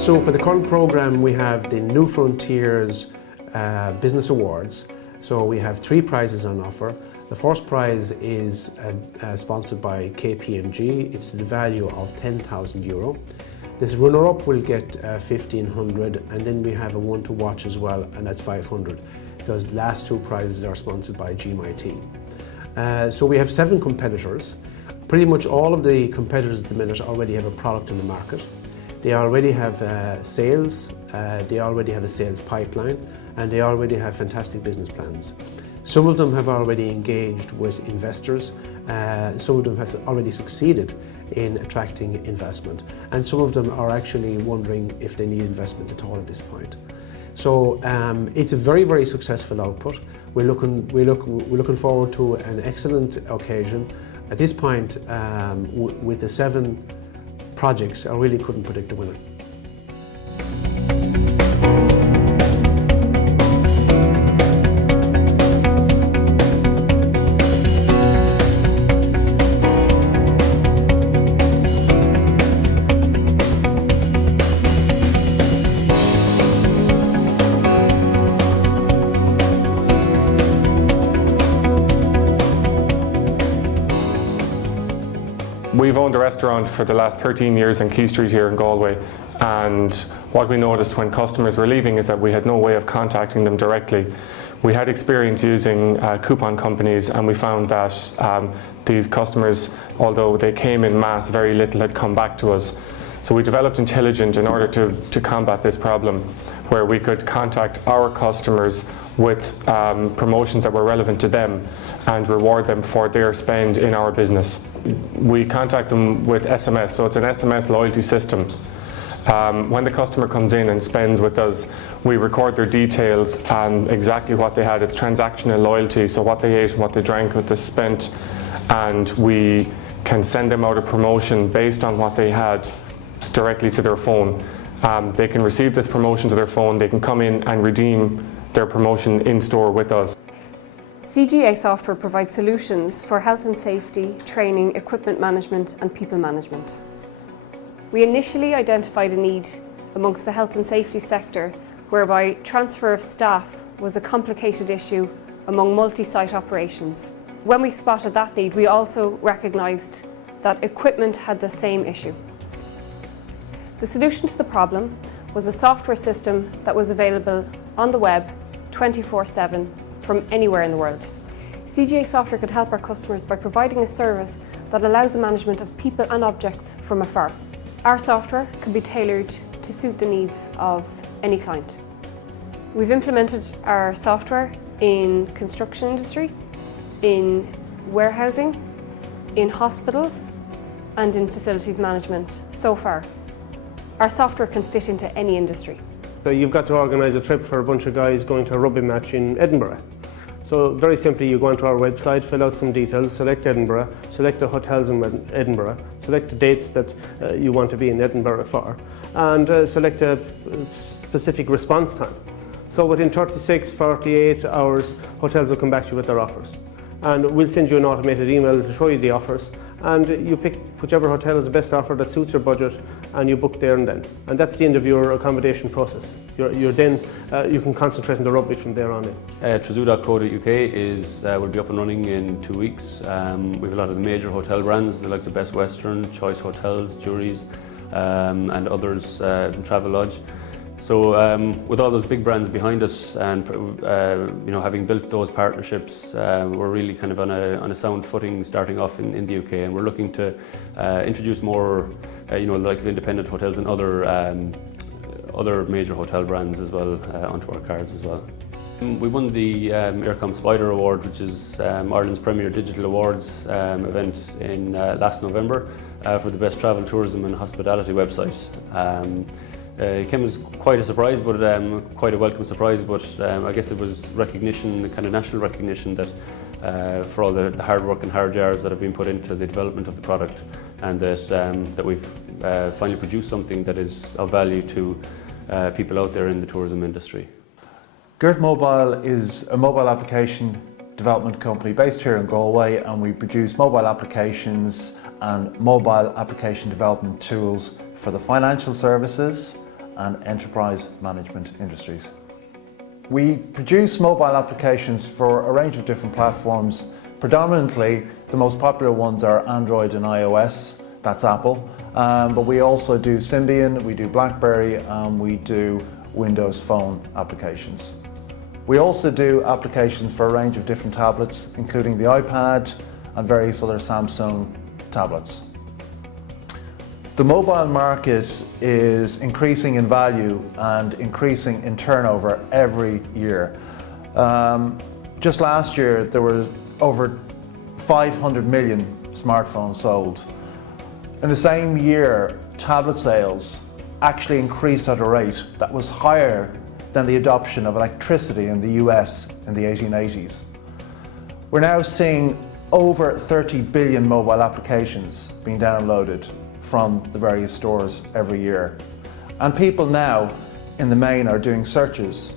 So for the current programme we have the New Frontiers Business Awards. So we have 3 prizes on offer. The first prize is sponsored by KPMG. It's the value of €10,000. This runner-up will get 1,500, and then we have a one to watch as well, and that's 500. Those last 2 prizes are sponsored by GMIT. So we have 7 competitors. Pretty much all of the competitors at the minute already have a product in the market. They already have sales, they already have a sales pipeline, and they already have fantastic business plans. Some of them have already engaged with investors, some of them have already succeeded in attracting investment, and some of them are actually wondering if they need investment at all at this point. So it's a very, very successful output. We're looking forward to an excellent occasion. At this point, with the 7 projects, I really couldn't predict the winner. We've owned a restaurant for the last 13 years on Quay Street here in Galway, and what we noticed when customers were leaving is that we had no way of contacting them directly. We had experience using coupon companies, and we found that these customers, although they came in mass, very little had come back to us. So we developed Intelligent in order to combat this problem, where we could contact our customers with promotions that were relevant to them and reward them for their spend in our business. We contact them with SMS, so it's an SMS loyalty system. When the customer comes in and spends with us, we record their details and exactly what they had. It's transactional loyalty, so what they ate, what they drank, what they spent, and we can send them out a promotion based on what they had directly to their phone. They can receive this promotion to their phone, they can come in and redeem their promotion in store with us. CGA software provides solutions for health and safety, training, equipment management and people management. We initially identified a need amongst the health and safety sector whereby transfer of staff was a complicated issue among multi-site operations. When we spotted that need, we also recognised that equipment had the same issue. The solution to the problem was a software system that was available on the web 24/7 from anywhere in the world. CGA software could help our customers by providing a service that allows the management of people and objects from afar. Our software can be tailored to suit the needs of any client. We've implemented our software in construction industry, in warehousing, in hospitals and in facilities management so far. Our software can fit into any industry. So you've got to organise a trip for a bunch of guys going to a rugby match in Edinburgh. So very simply, you go onto our website, fill out some details, select Edinburgh, select the hotels in Edinburgh, select the dates that you want to be in Edinburgh for, and select a specific response time. So within 36, 48 hours, hotels will come back to you with their offers. And we'll send you an automated email to show you the offers, and you pick whichever hotel is the best offer that suits your budget, and you book there and then. And that's the end of your accommodation process. You can concentrate on the rugby from there on in. Trazoo.co.uk will be up and running in 2 weeks. We have a lot of the major hotel brands, the likes of Best Western, Choice Hotels, Juries, and others, Travelodge. So with all those big brands behind us, and having built those partnerships, we're really kind of on a sound footing starting off in the UK, and we're looking to introduce more, the likes of independent hotels and other major hotel brands as well onto our cards as well. We won the Eircom Spider Award, which is Ireland's premier digital awards event in last November for the best travel, tourism and hospitality website. It came as quite a surprise, but quite a welcome surprise, but I guess it was recognition, kind of national recognition that for all the hard work and hard yards that have been put into the development of the product, and that we've finally produced something that is of value to people out there in the tourism industry. Gert Mobile is a mobile application development company based here in Galway, and we produce mobile applications and mobile application development tools for the financial services and enterprise management industries. We produce mobile applications for a range of different platforms. Predominantly, the most popular ones are Android and iOS, that's Apple, but we also do Symbian, we do BlackBerry, and we do Windows Phone applications. We also do applications for a range of different tablets, including the iPad and various other Samsung tablets. The mobile market is increasing in value and increasing in turnover every year. Just last year, there were over 500 million smartphones sold. In the same year, tablet sales actually increased at a rate that was higher than the adoption of electricity in the US in the 1880s. We're now seeing over 30 billion mobile applications being downloaded from the various stores every year. And people now, in the main, are doing searches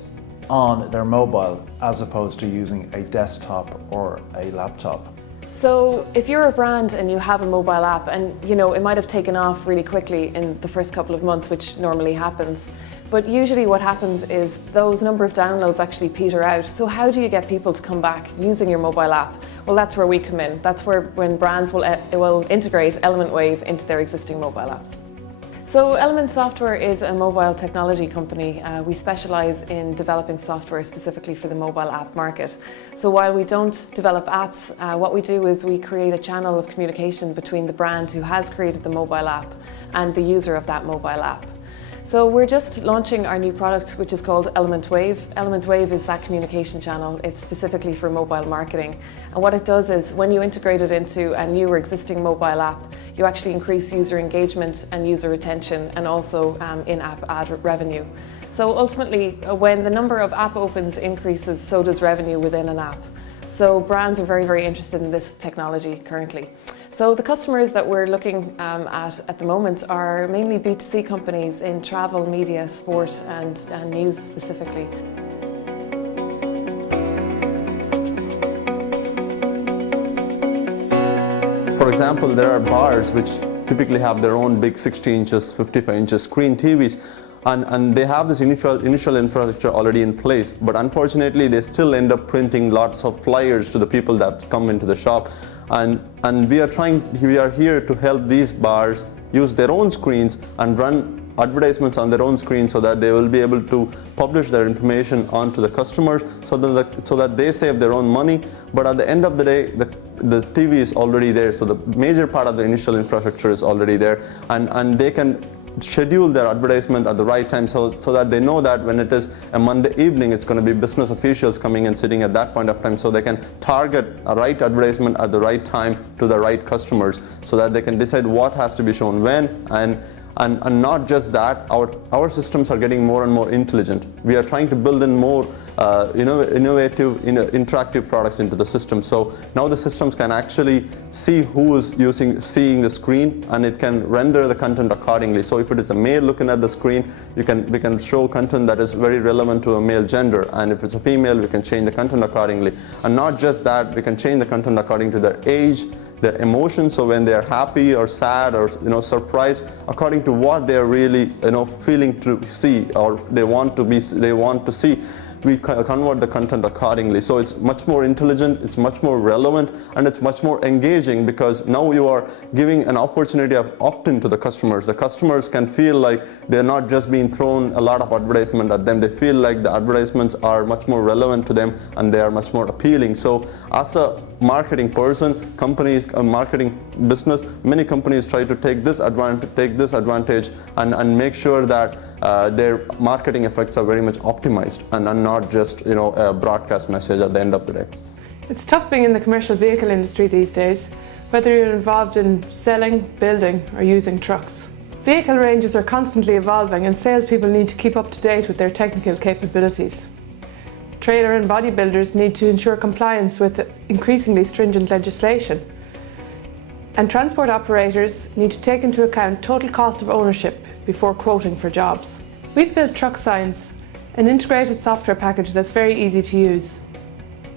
on their mobile as opposed to using a desktop or a laptop. So if you're a brand and you have a mobile app and it might have taken off really quickly in the first couple of months, which normally happens, but usually what happens is those number of downloads actually peter out. So how do you get people to come back using your mobile app? Well, that's where we come in. That's when brands will integrate Element Wave into their existing mobile apps. So Element Software is a mobile technology company. We specialise in developing software specifically for the mobile app market. So while we don't develop apps, what we do is we create a channel of communication between the brand who has created the mobile app and the user of that mobile app. So we're just launching our new product, which is called Element Wave. Element Wave is that communication channel. It's specifically for mobile marketing. And what it does is when you integrate it into a new or existing mobile app, you actually increase user engagement and user retention and also in-app ad revenue. So ultimately, when the number of app opens increases, so does revenue within an app. So brands are very, very interested in this technology currently. So the customers that we're looking at the moment are mainly B2C companies in travel, media, sport and news specifically. For example, there are bars which typically have their own big 60 inches, 55 inches screen TVs. And they have this initial infrastructure already in place, but unfortunately they still end up printing lots of flyers to the people that come into the shop. And we are here to help these bars use their own screens and run advertisements on their own screen so that they will be able to publish their information onto the customers so that they save their own money. But at the end of the day, the TV is already there, so the major part of the initial infrastructure is already there, and they can schedule their advertisement at the right time so that they know that when it is a Monday evening, it's going to be business officials coming and sitting at that point of time, so they can target a right advertisement at the right time to the right customers so that they can decide what has to be shown when. And not just that, our systems are getting more and more intelligent. We are trying to build in more innovative, interactive products into the system. So now the systems can actually see who is seeing the screen, and it can render the content accordingly. So if it is a male looking at the screen, we can show content that is very relevant to a male gender, and if it's a female, we can change the content accordingly. And not just that, we can change the content according to their age, their emotions, so when they are happy or sad or surprised, according to what they are really feeling to see or they want to see, we convert the content accordingly. So it's much more intelligent, it's much more relevant, and it's much more engaging, because now you are giving an opportunity of opt-in to the customers. The customers can feel like they're not just being thrown a lot of advertisement at them. They feel like the advertisements are much more relevant to them and they are much more appealing. So as a marketing person, companies, a marketing business, many companies try to take this advantage and make sure that their marketing efforts are very much optimized and not just a broadcast message at the end of the day. It's tough being in the commercial vehicle industry these days, whether you're involved in selling, building or using trucks. Vehicle ranges are constantly evolving and salespeople need to keep up to date with their technical capabilities. Trailer and bodybuilders need to ensure compliance with increasingly stringent legislation. And transport operators need to take into account total cost of ownership before quoting for jobs. We've built Truck Science, an integrated software package that's very easy to use.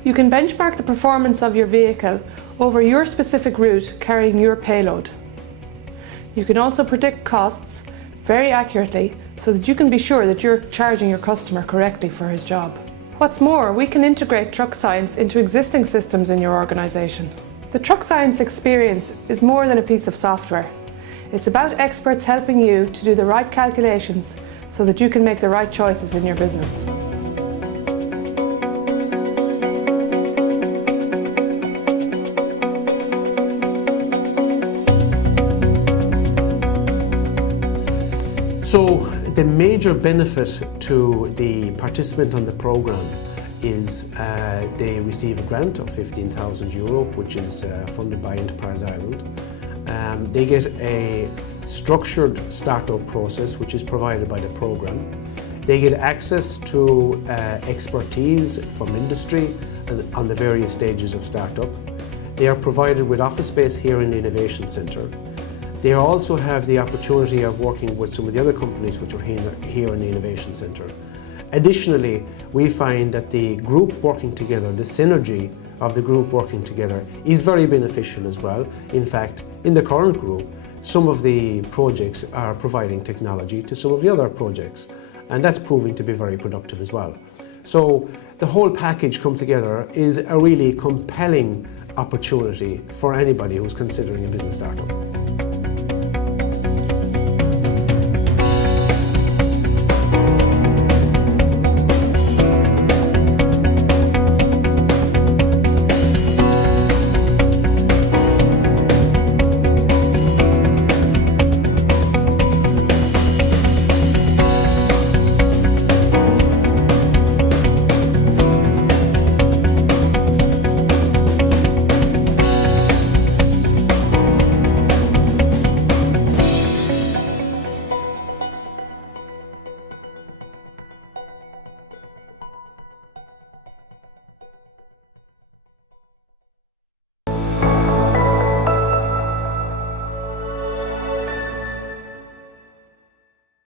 You can benchmark the performance of your vehicle over your specific route carrying your payload. You can also predict costs very accurately so that you can be sure that you're charging your customer correctly for his job. What's more, we can integrate truck science into existing systems in your organisation. The truck science experience is more than a piece of software. It's about experts helping you to do the right calculations so that you can make the right choices in your business. So the major benefit to the participant on the programme is they receive a grant of €15,000, which is funded by Enterprise Ireland. They get a structured startup process, which is provided by the programme. They get access to expertise from industry and on the various stages of startup. They are provided with office space here in the Innovation Centre. They also have the opportunity of working with some of the other companies which are here in the Innovation Centre. Additionally, we find that the group working together, the synergy of the group working together is very beneficial as well. In fact, in the current group, some of the projects are providing technology to some of the other projects, and that's proving to be very productive as well. So the whole package come together is a really compelling opportunity for anybody who's considering a business startup.